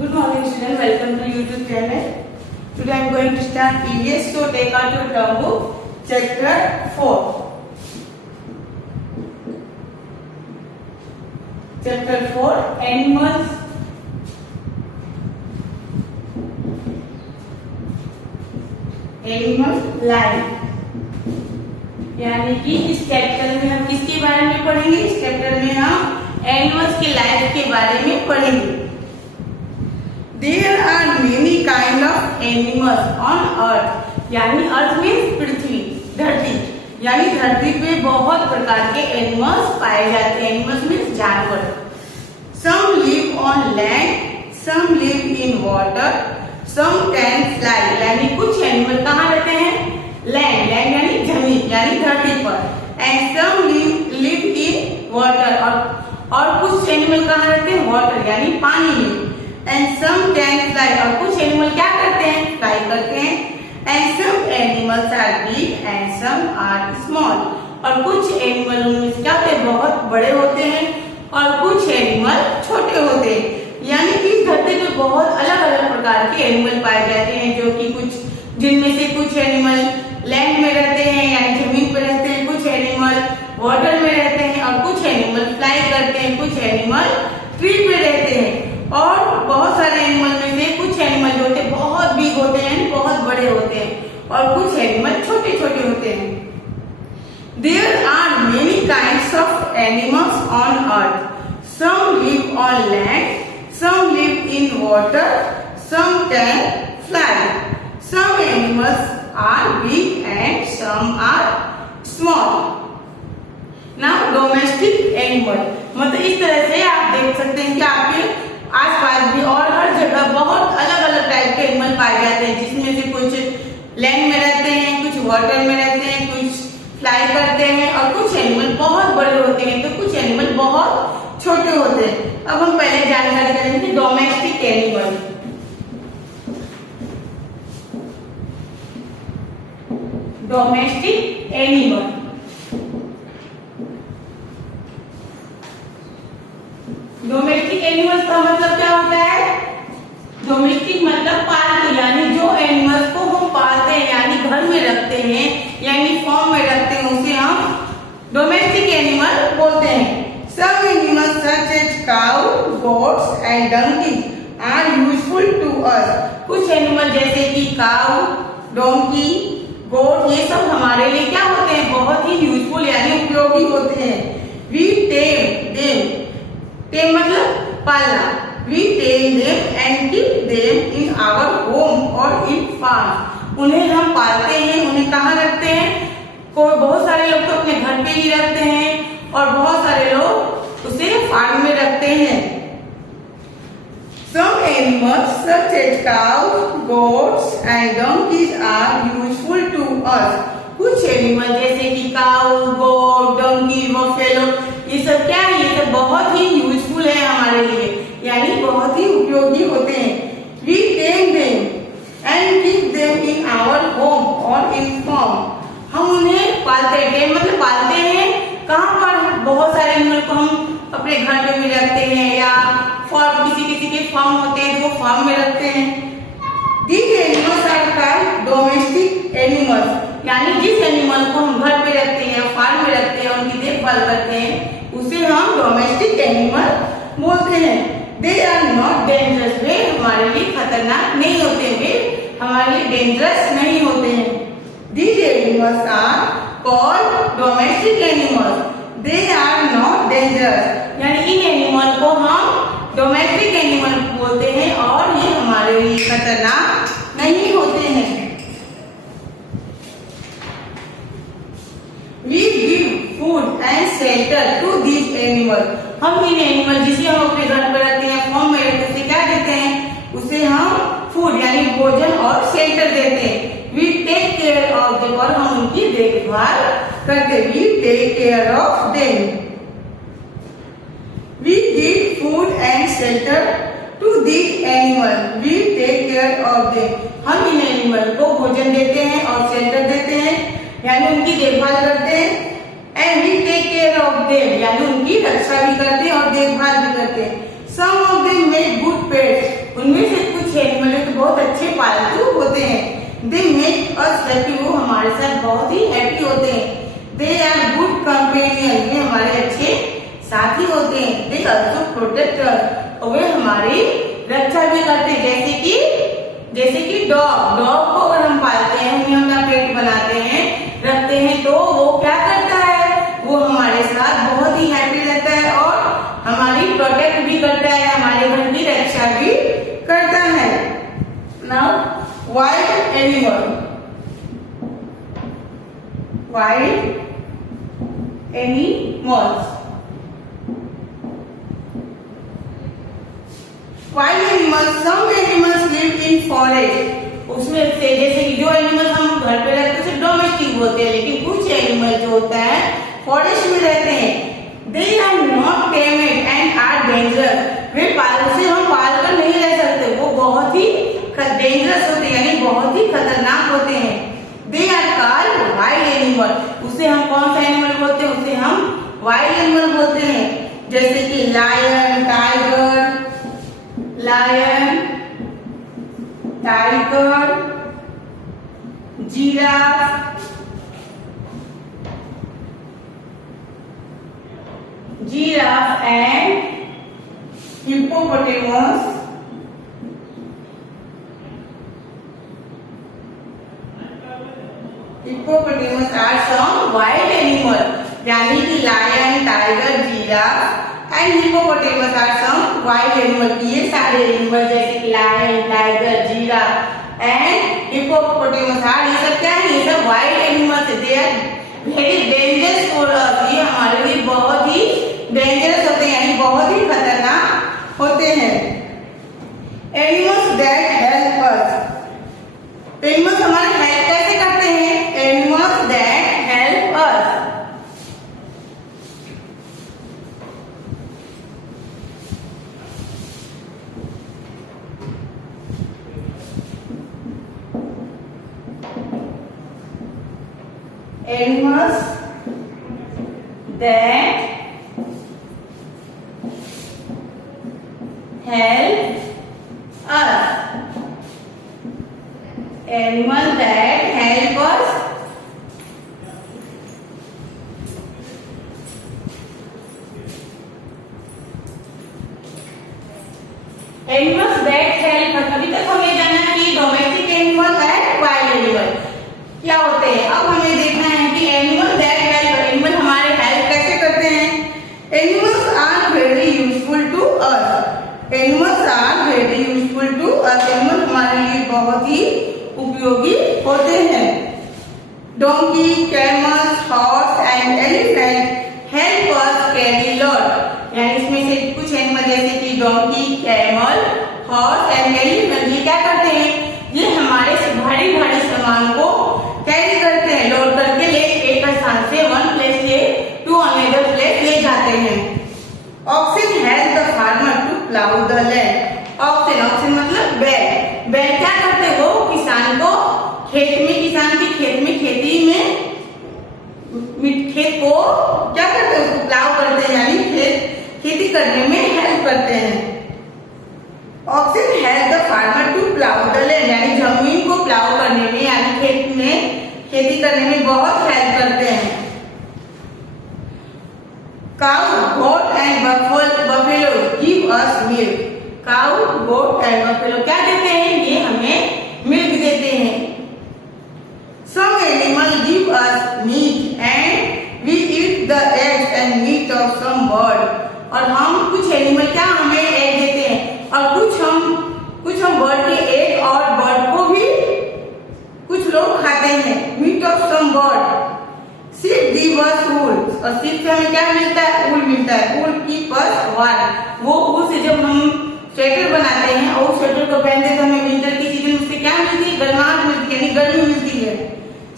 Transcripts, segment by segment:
Good morning students, welcome to YouTube channel. Today I am going to start EVS, so take out your term book, chapter 4. Chapter 4, Animals. Animal life. यानी कि इस chapter में हम किसके बारे में पढ़ेंगे? इस चैप्टर में हम एनिमल्स के लाइफ के बारे में पढ़ेंगे. There are many kind of animals on earth. यानी अर्थ मीन्स पृथ्वी, धरती. यानी धरती पे बहुत प्रकार के एनिमल्स पाए जाते हैं. एनिमल्स मीन्स जानवर. Some live on land, some live in water, some can fly. यानी कुछ एनिमल कहाँ रहते हैं? लैंड. लैंड यानी जमीन, यानी धरती पर. And some live in water. और कुछ एनिमल कहाँ रहते हैं? वाटर यानी पानी में. And some can fly. और कुछ एनिमल क्या करते हैं? फ्लाई करते हैं. And some animals are big and some are small. और कुछ एनिमल उनमें क्या होते हैं? बहुत बड़े होते हैं और कुछ एनिमल छोटे होते हैं. यानी कि धरती पे बहुत अलग अलग प्रकार के एनिमल पाए जाते हैं, जो कि कुछ जिनमें से कुछ एनिमल लैंड में रहते हैं यानी जमीन पर रहते हैं, कुछ एनिमल वाटर में रहते हैं और कुछ एनिमल फ्लाई करते हैं, कुछ एनिमल ट्री पे रहते हैं. और बहुत सारे एनिमल में से कुछ एनिमल जो होते हैं बहुत बिग होते हैं, बहुत बड़े होते हैं और कुछ एनिमल छोटे छोटे होते हैं. There are many kinds of animals on earth. Some live on land, some live in water, some can fly. Some animals are big and some are small. Now domestic animal. मतलब इस तरह से आप देख सकते हैं कि आपके आसपास भी और हर जगह बहुत अलग अलग टाइप के एनिमल पाए जाते हैं, जिसमें से कुछ लैंड में रहते हैं, कुछ वाटर में रहते हैं, कुछ फ्लाई करते हैं और कुछ एनिमल बहुत बड़े होते हैं तो कुछ एनिमल बहुत छोटे होते हैं. अब हम पहले जानकारी करेंगे domestic animal. Domestic animal domestic animals का मतलब क्या होता है? डोमेस्टिक मतलब पालतू, यानी जो एनिमल्स को हम पालते हैं यानी घर में रखते हैं यानी फार्म में रखते हैं, उसे हम डोमेस्टिक एनिमल बोलते हैं. Some animals such as cow, goats and donkeys are useful to us. कुछ एनिमल जैसे कि काऊ, डोंकी, गोट, ये सब हमारे लिए क्या होते हैं? बहुत ही यूजफुल यानी उपयोगी होते हैं. We tame them. टेम मतलब पालना. We tame them and keep them in our home or in farm. उन्हें हम पालते हैं, उन्हें कहाँ रखते हैं? कोई बहुत सारे लोग तो अपने घर पे ही रखते हैं और बहुत सारे लोग उसे फार्म में रखते हैं. Some animals such as cows, goats and donkeys are useful to us. कुछ एनिमल जैसे कि काऊ, गोट, डोंकी, बफेलो, ये सब क्या है? ये सब बहुत ही यूजफुल है हमारे लिए, यानी बहुत ही उपयोगी होते हैं. We tame them and keep them in our home or in farm. हम उन्हें पालते हैं. मतलब पालते हैं कहाँ पर? बहुत सारे एनिमल को हम अपने घर पे भी रखते हैं या फार्म, किसी के फार्म होते हैं तो वो फार्म में रखते हैं. These animals are called domestic animals. यानी जिस एनिमल को हम घर पे रखते हैं, फार्म में रखते हैं, उनकी देखभाल करते हैं, उसे हम डोमेस्टिक एनिमल बोलते हैं. They are not dangerous. वे हमारे लिए खतरनाक नहीं होते, वे हमारे लिए डेंजरस नहीं होते हैं. These animals are called domestic animals. They are not dangerous. यानी इन एनिमल को हम डोमेस्टिक एनिमल बोलते हैं और ये हमारे लिए खतरनाक नहीं होते हैं. We give food and shelter to these animals. हम इन एनिमल जिसे हम अपने घर पर रखते हैं, फार्म में रखते हैं, उसे क्या देते हैं? उसे हम फूड यानी भोजन और शेल्टर देते हैं. We take care of them. और हम उनकी देखभाल करते हैं. We take care of them. We give food and shelter to these animals. We take care of them. हम इन एनिमल को भोजन देते हैं और शेल्टर देते हैं यानी उनकी देखभाल करते हैं. And we take care of them यानी उनकी रक्षा भी करते हैं और देखभाल भी करते हैं. Some of them make good pets. उनमें से कुछ एनिमल तो बहुत अच्छे पालतू होते हैं। दे मेक अस हैप्पी, वो हमारे साथ बहुत ही हैप्पी होते हैं। दे आर गुड कंपेनियन, ये हमारे अच्छे साथी होते हैं। दे आल्सो प्रोटेक्ट अस, और वे हमारी रक्षा भी करते हैं। जैसे कि डॉग को अगर हम पालते हैं, उन्हें अपना पेट बनाते हैं, रखते हैं, तो वो क्या करता है, वो हमारे साथ बहुत ही हैप्पी रहता है और हमारी प्रोटेक्ट भी करता है, हमारे घर की रक्षा भी करता है। Now wild animals some animals live in forest, उसमें से जैसे कि जो एनिमल हम घर पे रखते हैं डोमेस्टिक होते हैं, लेकिन कुछ एनिमल जो होता है फॉरेस्ट में रहते हैं। They are not tamed and are dangerous, वे से हम पाल कर नहीं रह सकते, वो बहुत ही डेंजरस होते हैं, यानी बहुत ही खतरनाक होते हैं। They are called wild animal, उसे हम कौन सा एनिमल बोलते हैं, उसे हम वाइल्ड एनिमल बोलते हैं। जैसे कि lion, tiger, giraffe and hippopotamus. Hippopotamus are some wild animal, यानी कि lion, tiger, giraffe and hippopotamus are some wild animal. ये सारे एनिमल जैसे कि lion, tiger, giraffe and hippopotamus are, ये सब क्या है, ये सब वाइल्ड एनिमल्स है। They are very dangerous for us, ये हमारे लिए बहुत ही डेंजरस होते हैं, यानी बहुत ही खतरनाक होते हैं। Animals that help us, animals हमारी हेल्प कैसे करते हैं, animals that help us. Animals that help us, animals that help us, animals that help us. अभी तक हमें जाना कि domestic animal and wild animal क्या होते हैं। अब हमें देखना है कि एनिमल दैट हेल्प, एनिमल हमारे हेल्प कैसे करते हैं। Animals are very useful to us, animals are very useful to us, animal हमारे लिए बहुत ही उपयोगी होते हैं। Donkey, camels, horse and elephant help us carry load, यानी इसमें से कुछ एनिमल जैसे कि donkey, camel, horse and elephant, ये क्या करते हैं, ये हमारे भारी भारी सामान को कैरी करते हैं, लोड करके ले एक स्थान से वन प्लेस से टू अनदर प्लेस ले जाते हैं। Oxen help the farmer to plough the land, oxen मतलब बैल क्या करते हैं, वो किसान को किसान के खेत में खेत को क्या करते हैं, उसको प्लाउ करते हैं, यानी खेती करने में हेल्प करते हैं। Oxen help the farmer to plough the land, यानी जमीन को प्लाउ करने में, यानी खेत में खेती करने में बहुत हेल्प करते हैं। Cow, goat and buffalo give us milk, cow, goat and buffalo क्या देते हैं, ये हमें मिल्क देते हैं। Some animal give us meat and we eat the eggs and meat of some bird, और हम कुछ एनिमल क्या हमें एग देते हैं, और कुछ हम बर्ड के एग और बर्ड को भी कुछ लोग खाते हैं। Meat of some bird. Sheep give us wool, और सीप से हमें क्या मिलता है, वूल मिलता है। वूल कीप अस वार्म, वो वूल से जब हम स्वेटर बनाते हैं और स्वेटर को पहनते हैं तो हमें विंटर की सीजन उससे क्या मिलती है, गर्माहट मिलती है, यानी गर्मी मिलती है।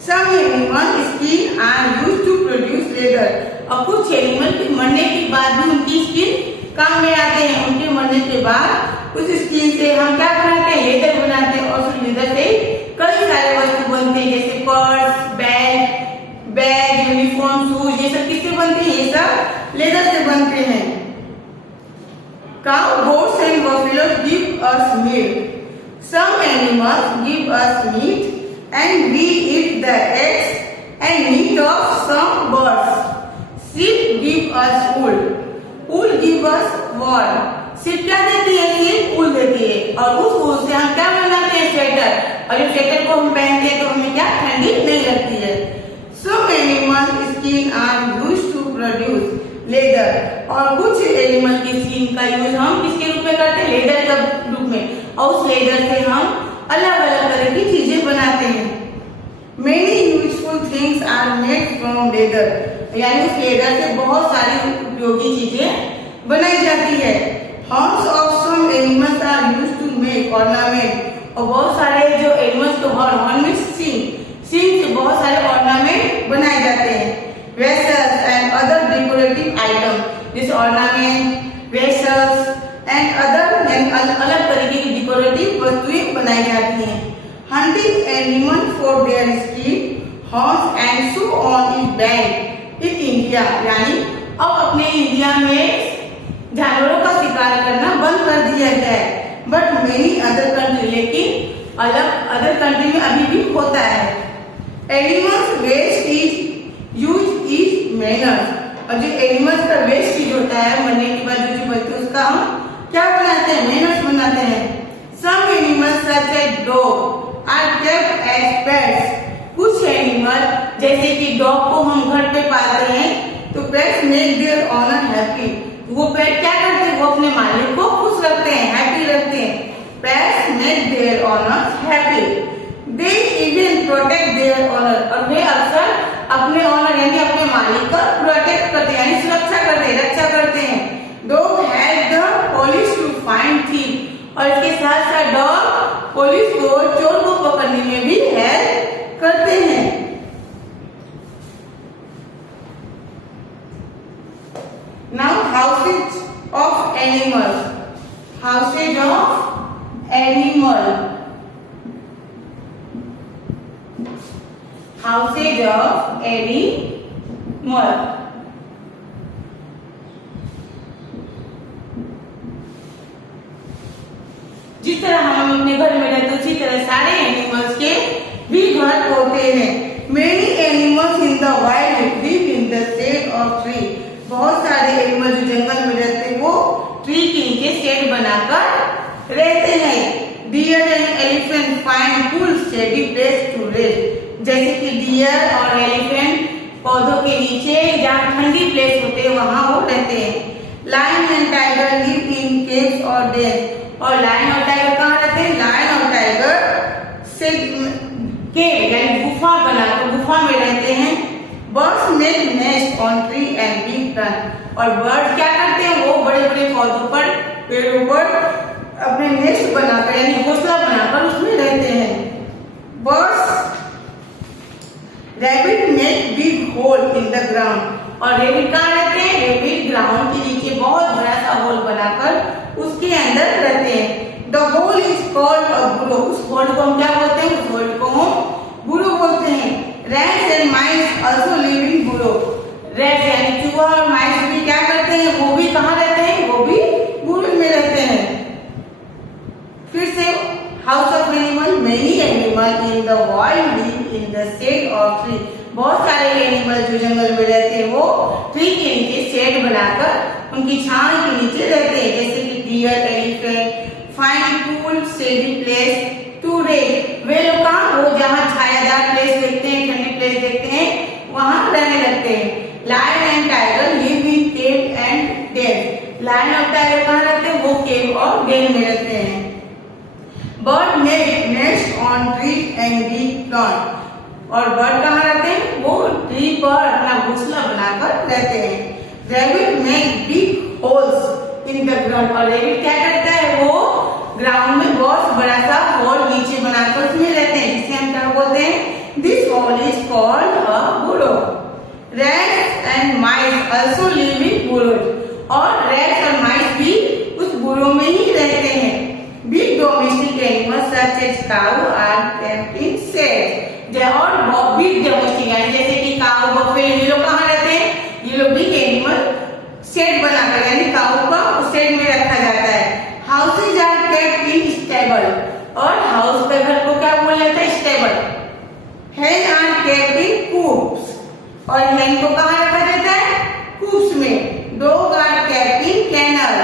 Some animal skin are used to produce leather, और कुछ एनिमल के मरने के बाद भी उनकी स्किन काम में आते हैं, उनके मरने के बाद उस स्किन से हम क्या बनाते हैं, लेदर बनाते हैं, और उस लेदर से कई सारे वस्तु बनते हैं, जैसे पर्स, बैग, यूनिफॉर्म, शूज, ये सब किससे बनते हैं, ये सब लेदर से बनते हैं। Cow, goats and buffalo give us milk. Some animals give us meat and we eat the eggs and meat of some birds. Sheep give us wool. Wool give us wool. Sheep क्या देती है? Sheep wool देती है और उस wool से हम क्या बनाते हैं? स्वेटर। और जब स्वेटर को हम पहनते हैं तो हमें क्या ठंडी नहीं लगती है। Some animals skin are used to produce leather. और कुछ एनिमल की स्किन का यूज हम किसके रूप में करते हैं? लेदर के रूप में। और उस लेदर से हम अलग अलग तरह की चीजें बनाते हैं। Many useful things are made from leather. यानी उस लेदर से बहुत सारी उपयोगी चीजें बनाई जाती है। Horns of some animals are used to make ornament. और बहुत सारे जो एनिमल्स के हॉर्न में सींग से बहुत सारे ऑर्नामेंट बनाए जाते हैं। Vessels and other decorative items. This ornament, vessels and other अलग तरीके की डेकोरेटिव वस्तुएं बनाई जाती हैं। Hunting animal for their skin, horns and so on is banned in India. यानी अब अपने इंडिया में जानवरों का शिकार करना बंद कर दिया गया है। बट मेनी अदर कंट्री, लेकिन अलग अदर कंट्री में अभी भी होता है। Animals waste is use is manures. और जो एनिमल्स का वेस्ट होता है, मरने के बाद जो बचते हैं उसका हम क्या बनाते हैं? मैनर्स बनाते हैं। Some animals such as dog are kept as pets. कुछ एनिमल जैसे कि डॉग को हम घर पे पालते हैं तो pets make their owner happy. वो पेट क्या करते हैं? वो अपने मालिक को खुश रखते हैं, हैप्पी रखते हैं। Pets make their owner happy. They even protect their owner. और वे अक्सर अपने ओनर यानी अपने मालिक का प्रोटेक्ट करते हैं, यानी सुरक्षा करते हैं, रक्षा करते हैं। Dog help the police to find thief. और इसके साथ साथ डॉग पुलिस को चोर को पकड़ने में भी हेल्प करते हैं। Now houses of animals. Houses of animal. Houses of animal. जिस तरह हम अपने घर में रहते उसी तरह सारे एनिमल्स के भी घर होते हैं। Many animals in the wild live in the shade of tree. बहुत सारे एनिमल जो जंगल में रहते हैं वो ट्री के नीचे शेड बनाकर रहते हैं। Deer and elephant find cool shady place to rest. जैसे कि डियर और एलिफेंट पौधों के नीचे जहाँ ठंडी प्लेस होते हैं वहाँ वो रहते हैं। Lion and tiger live in caves और डेन्स। और लायन और टाइगर कहाँ रहते हैं? लायन और टाइगर से केव यानी गुफा बनाकर गुफा में रहते हैं। Birds make nest on tree and big plant. और बर्ड्स क्या करते हैं? वो बड़े बड़े पौधों पर, पेड़ों पर अपने नेस्ट बनाकर यानी घोंसला बनाकर उसमें रहते हैं। Birds rabbit make big hole in the ground. और रैबिट कहाँ रहते हैं? रैबिट ग्राउंड के नीचे बहुत बड़ा सा होल बनाकर उसके अंदर रहते हैं। The hole is called a burrow. उस होल को हम क्या बोलते हैं? उस होल को हम बुरो बोलते हैं। Rats and mice also live इन बुरो। रैट्स यानी चूहा और माइस भी क्या करते हैं? वो भी कहाँ रहते हैं? वो भी बुरो में रहते हैं। फिर से house of animal. Many animal in the wild live in the shade of tree. बहुत सारे एनिमल जो जंगल में रहते हैं वो ट्री के नीचे शेड बनाकर उनकी छांव के नीचे रहते हैं। जैसे कि deer, elephant find cool shady place to rest. वे लोग कहाँ? वो जहाँ छायादार प्लेस देखते हैं, ठंडी प्लेस देखते हैं, वहाँ रहने लगते हैं। Lion and tiger live in cave and den. Lion और टाइगर कहाँ रहते हैं? वो केव और डेन में रहते हैं। Bird make nest on tree and big plant. और बर्ड कहाँ रहते हैं? वो ट्री पर अपना घोंसला बनाकर रहते हैं। Rabbit make big holes in the ground. और रैबिट क्या करता है? वो ग्राउंड में बहुत बड़ा सा होल नीचे बनाकर उसमें रहते हैं, जिसे हम क्या बोलते हैं? This hole is called a burrow. Rats and mice also live in burrows. और रैट्स और माइस भी उस बुरो में ही रहते हैं। Big domestic animals such as cow are kept in sheds. और बिग डोमेस्टिक यानी जैसे कि काऊ, बफेलो, ये लोग कहाँ रहते हैं? ये लोग बिग एनिमल शेड बनाकर यानी काऊ का शेड में रखा जाता है। हाउसेज आर केप्ट इन कहाँ रखा जाता है? कूप्स में। Dog are kept in kennel,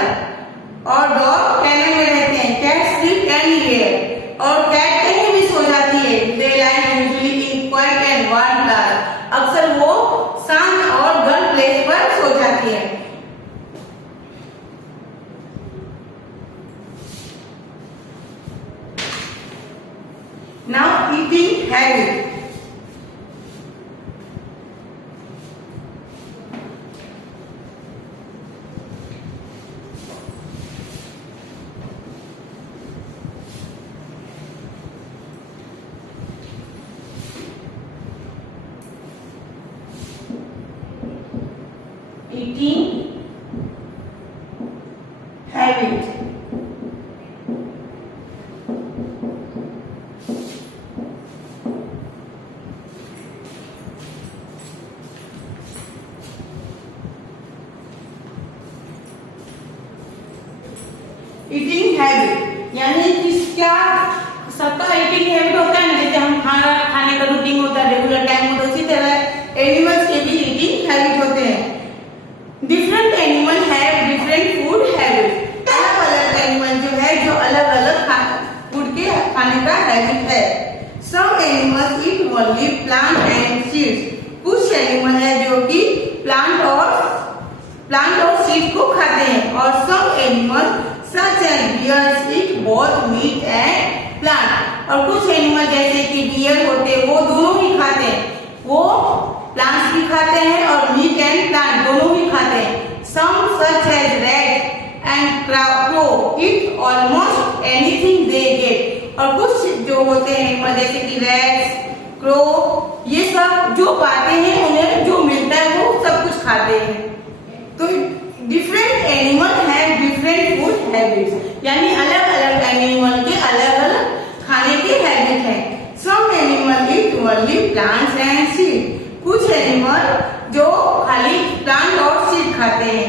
और डॉग कैनल में रहते हैं। कैट स्लीप एनीवेयर, और कैट कहीं भी सो जाती है। They lie usually in quiet and warm place, अक्सर वो शांत और गर्म प्लेस पर सो जाती है। Now eating habit. Eating habit. Eating habit यानी कि क्या सबका ईटिंग हैबिट होता है ना, जैसे हम खाना खाने का रूटीन होता है, रेगुलर टाइम होता है, उसी तरह एनिमल्स के भी ईटिंग हैबिट होते हैं। Different animal have different food habit. अलग अलग एनिमल जो है जो अलग अलग फूड के खाने का हैबिट है। Some animals eat only plant and seeds. कुछ एनिमल है जो कि प्लांट और सीड को खाते हैं। और some animal such as deers eat both meat and plant. और कुछ एनिमल जैसे कि डियर होते हैं वो दोनों ही खाते हैं, वो प्लांट्स भी खाते हैं और मीट एंड प्लांट दोनों ही खाते हैं। Some such as rat and crow eat almost anything they get. और कुछ जो होते हैं एनिमल जैसे कि रैट्स, क्रो, ये सब जो पाते हैं उन्हें जो मिलता है वो सब कुछ खाते हैं। तो different animal have different food habits, यानी अलग अलग एनिमल के अलग अलग खाने के हैबिट हैं। Some animal eat only plants and seed. कुछ एनिमल जो खाली प्लांट और सीड खाते हैं,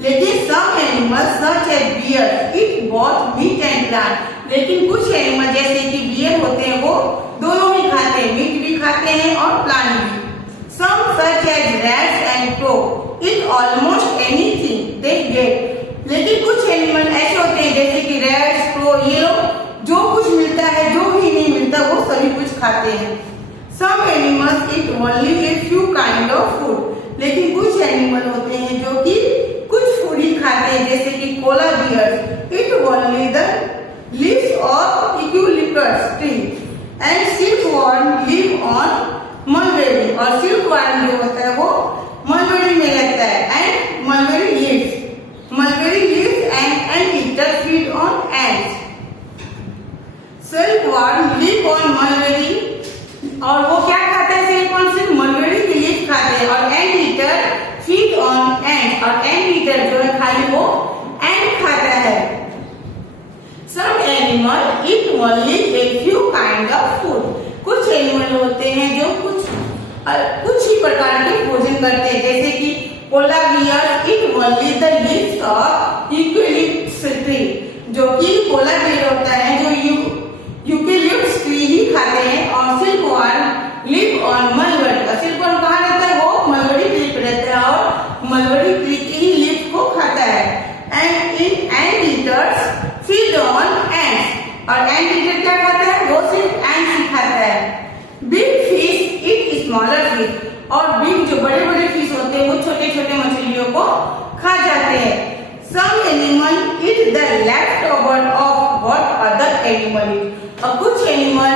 लेकिन some animal such as bear eat both meat and plant. लेकिन कुछ एनिमल जैसे कि बियर होते हैं वो दोनों ही खाते हैं, मीट भी खाते हैं और प्लांट भी। Some such as rats and crow eat almost anything they get. लेकिन कुछ एनिमल ऐसे होते हैं जैसे कि रैट्स, क्रो, ये लोग जो कुछ मिलता है, जो भी नहीं मिलता वो सभी कुछ खाते हैं। Some animals eat only a few kind of food. लेकिन कुछ एनिमल होते हैं जो कि कुछ फूड ही खाते हैं, जैसे कि koala bears eat only the leaves of eucalyptus tree and silkworm live on mulberry। और silkworm जो होता है वो mulberry में रहता है and mulberry leaves and ant-eater feed on ants। silkworm live on mulberry, और वो क्या खाता है? सिल्कवर्म सिर्फ मलबेरी के लीफ खाते हैं। और एंट ईटर फीड ऑन एंट, और एंट ईटर जो है खाली वो एंट खाता है। Some animal eat only a few kind of food. कुछ एनिमल होते हैं जो कुछ ही प्रकार के भोजन करते हैं, जैसे कि koala bear eat only the leaves of eucalyptus tree. जो कि पोला बियर होता है जो यूकेलिप्टस ट्री ही खाते हैं। और सिल्कवर्म लिव ऑन मलबेरी। और सिल्कवर्म कहाँ रहता है? वो मलबेरी ट्री पे रहता है और मलबेरी ट्री की ही लीफ को खाता है। And ant eaters feed on ants. और एंट ईटर क्या खाता है? वो सिर्फ एंट्स ही खाता है। बिग फिश ईट स्मॉलर फिश। और बिग जो बड़े बड़े फिश होते हैं वो छोटे छोटे मछलियों को खा जाते हैं। Some animal eat the leftover of what other animal eat. और कुछ एनिमल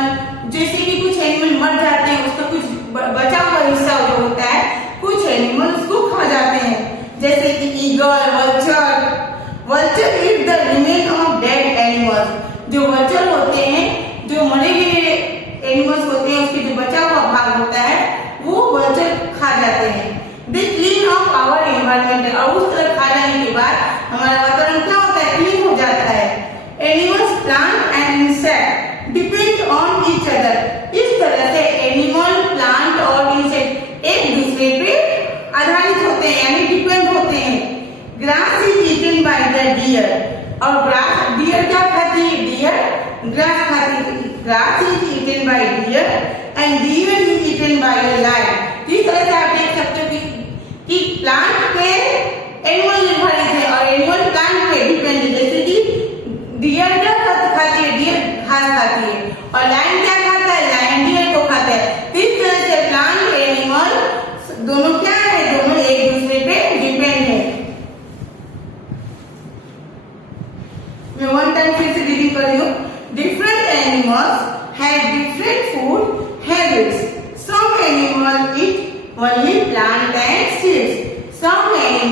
जैसे कि कुछ एनिमल मर जाते हैं, उसका कुछ बचा हुआ हिस्सा जो होता है कुछ एनिमल उसको खा जाते हैं, जैसे कि eagle, vulture eat the remain of dead animals. जो वल्चर होते हैं, जो मरे हुए एनिमल्स होते हैं, उसके जो बचा हुआ भाग होता है वो वल्चर खा जाते हैं। They clean up our environment. और उस तरह खा जाने के बाद हमारा वातावरण क्या होता है? क्लीन हो जाता है। Animals, plant and insect depend on each other. इस तरह से एनिमल, प्लांट और इंसेक्ट एक दूसरे पे आधारित होते हैं, यानी डिपेंड होते हैं। Grass is eaten by the deer. और ग्रास, डियर क्या खाती है? डियर ग्रास खाती है। Grass is eaten by deer and deer is eaten by a lion. इस तरह से आप देख सकते हो कि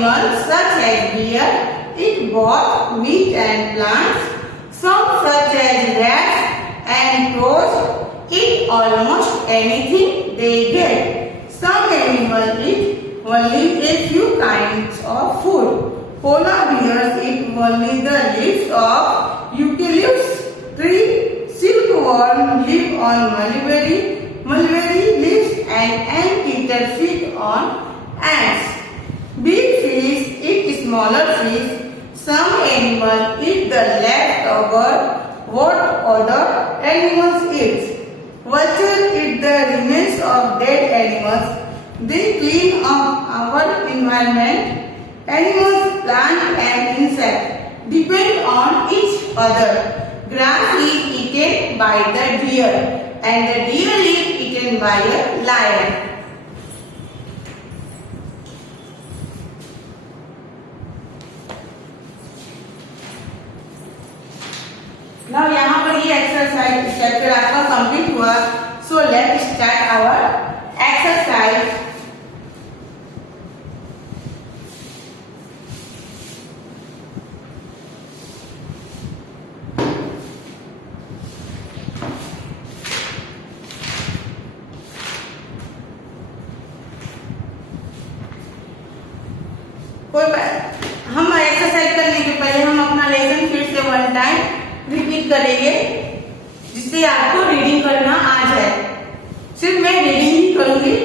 animals such as deer eat both meat and plants. Some such as rats and crows eat almost anything they get. Some animals eat only a few kinds of food. Polar bears eat only the leaves of eucalyptus tree. Silkworms live on mulberry leaves, and anteaters feed on ants. Big fish eat smaller fish. Some animals eat the leftover what other animals eat. Vultures eat the remains of dead animals. They clean up our environment. Animals, plants and insects depend on each other. Grass is eaten by the deer and the deer is eaten by a lion. Now यहाँ पर ये exercise chapter आपका complete हुआ. So let's start our exercise. हम exercise करने के पहले हम अपना लेसन फिर से वन टाइम रिपीट करेंगे जिससे आपको रीडिंग करना आ जाए. सिर्फ मैं रीडिंग ही करूंगी.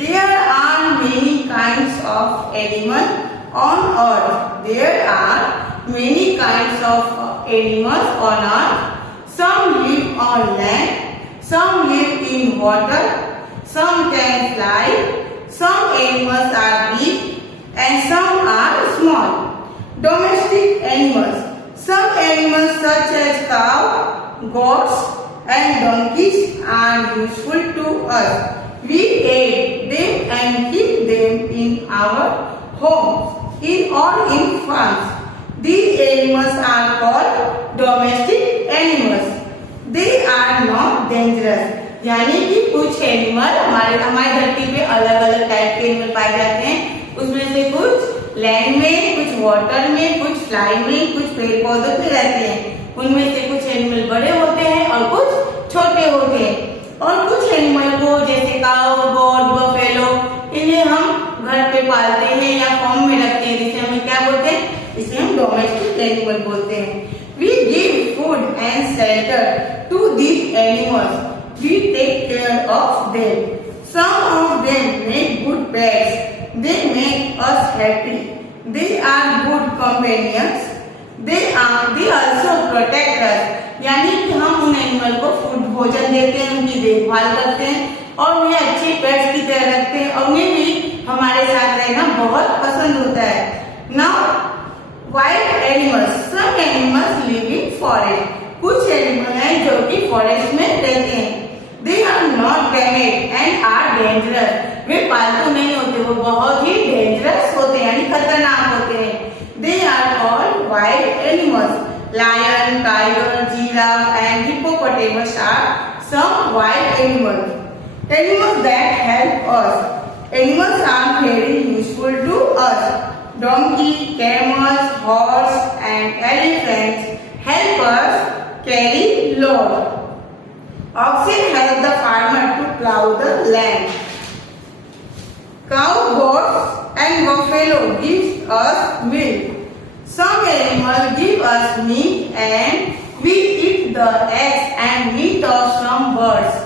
There are many kinds of animal on earth. There are many kinds of animals on earth. Some live on land, some live in water, some can fly, some animals are big and some are small. Domestic animals. Some animals such as cow, goats and donkeys are useful to us. We ate them and keep them in our homes or in farms. These animals are called domestic animals. They are not dangerous. यानी कि कुछ animal हमारी धरती पे अलग अलग type के animal पाए जाते हैं. उसमें से कुछ लैंड में, कुछ वाटर में, कुछ फ्लाई में, कुछ पेड़ पौधों पे रहते हैं. उनमें से कुछ एनिमल बड़े होते हैं और कुछ छोटे होते हैं. और कुछ एनिमल को जैसे काऊ, गोट, बफेलो इन्हें हम घर पे पालते हैं या फार्म में रखते हैं. जिसे हम क्या बोलते हैं? इसे हम डोमेस्टिक एनिमल बोलते हैं. We give food and shelter to these animals. We take care of them. Some of them make good pets. They make us happy. They are good companions. They also protect us. यानी कि हम उन animal को food भोजन देते हैं, उनकी देखभाल करते हैं और उन्हें अच्छे पेट्स की तरह रखते हैं और उन्हें भी हमारे साथ रहना बहुत पसंद होता है. Now, wild animals. Some animals live in forest. कुछ एनिमल हैं जो कि फॉरेस्ट में रहते हैं. They are not timid and are dangerous. वे पालतू नहीं होते, वो बहुत ही डेंजरस होते हैं यानी खतरनाक होते हैं. They are called wild animals. Lion, tiger, giraffe and hippopotamus are some wild animals. Animals that help us. Animals are very useful to us. Donkey, camels, horse and elephants help us carry load. Oxen help the farmer to plow the land. Cow, goats and buffalo gives us milk. Some animals give us meat and we eat the eggs and meat of some birds.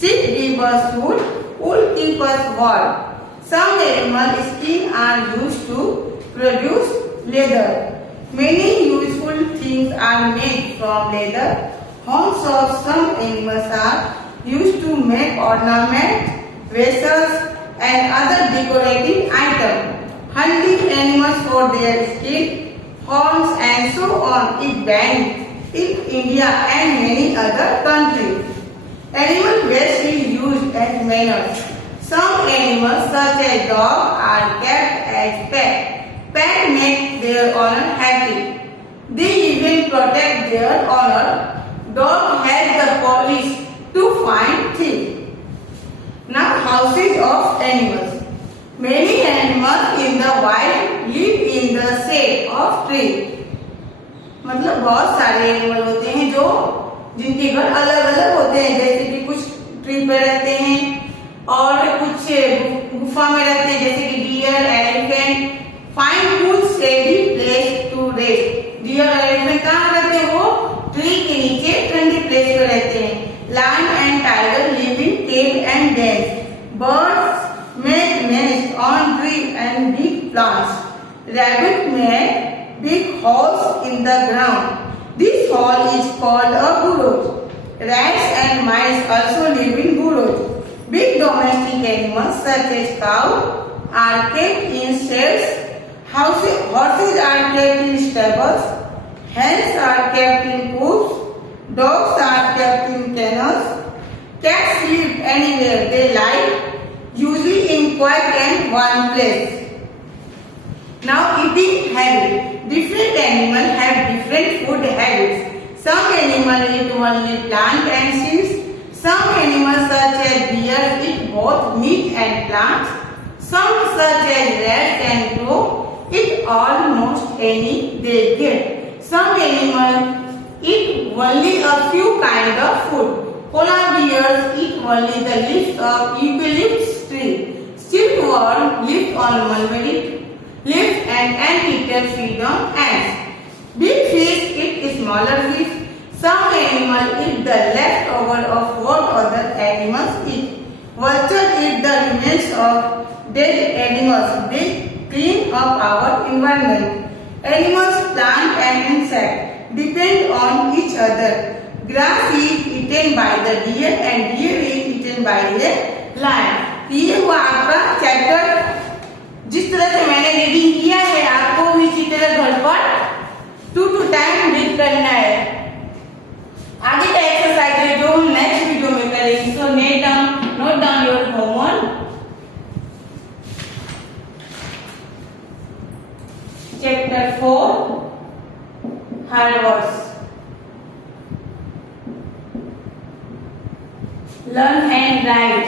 Sheep give us food, wool keep us warm. Some animal skin are used to produce leather. Many useful things are made from leather. Horns of some animals are used to make ornaments, vessels and other decorative items. Hunting animals for their skin, horns and so on is banned in India and many other countries. Animal waste is used as manure. Some animals such as dogs are kept as pets. Pets make their owner happy. They even protect their owner. Dog help the police to find thieves. Now houses of animals. Many animals in the wild tree, मतलब बहुत सारे animal होते हैं जो जिनके घर अलग अलग होते हैं, जैसे कि कुछ ट्री पे रहते हैं और कुछ गुफा में रहते हैं, जैसे कि deer, elephant. Find good steady place to rest. Deer और एलिफेंट कहाँ रहते हैं? वो ट्री के नीचे ठंडी प्लेस पे रहते हैं। Lion and tiger live in cave and dens. Birds make nest on tree and big plants. Rabbit make big holes in the ground. This hole is called a burrow. Rats and mice also live in burrows. Big domestic animals such as cows are kept in sheds. Horses are kept in stables. Hens are kept in coops. Dogs are kept in kennels. Cats live anywhere they like, usually in quiet and warm place. Now eating habit. Different animals have different food habits. Some animals eat only plant and seeds. Some animals such as deer eat both meat and plants. Some such as rats and crow eat almost any they get. Some animals eat only a few kinds of food. Polar bears eat only the leaves of eucalyptus tree. Stilt worms live on mulberry leaves and anteaters feed on ants. Big fish eat smaller fish. Some animals eat the leftover of what other animals eat. Vultures eat the remains of dead animals. They clean up our environment. Animals, plant and insect depend on each other. Grass is eaten by the deer and deer is eaten by the lion. ये हुआ आपका chapter. जिस तरह से मैंने reading किया है आपको भी इसी तरह घर पर 2 टाइम रीड करना है। आगे का एक्सरसाइज है जो हम नेक्स्ट वीडियो में करेंगे। So note down your homework. Chapter 4 hard words. Learn and write.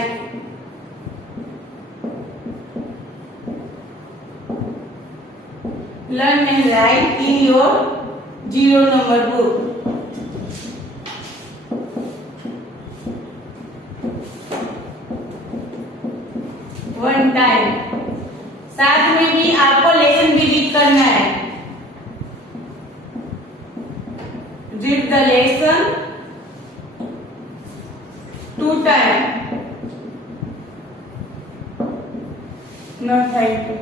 Learn and write in your 0 number book. One time. साथ में भी आपको लेसन भी रीड करना है। Read the lesson 2 times. No, thank you.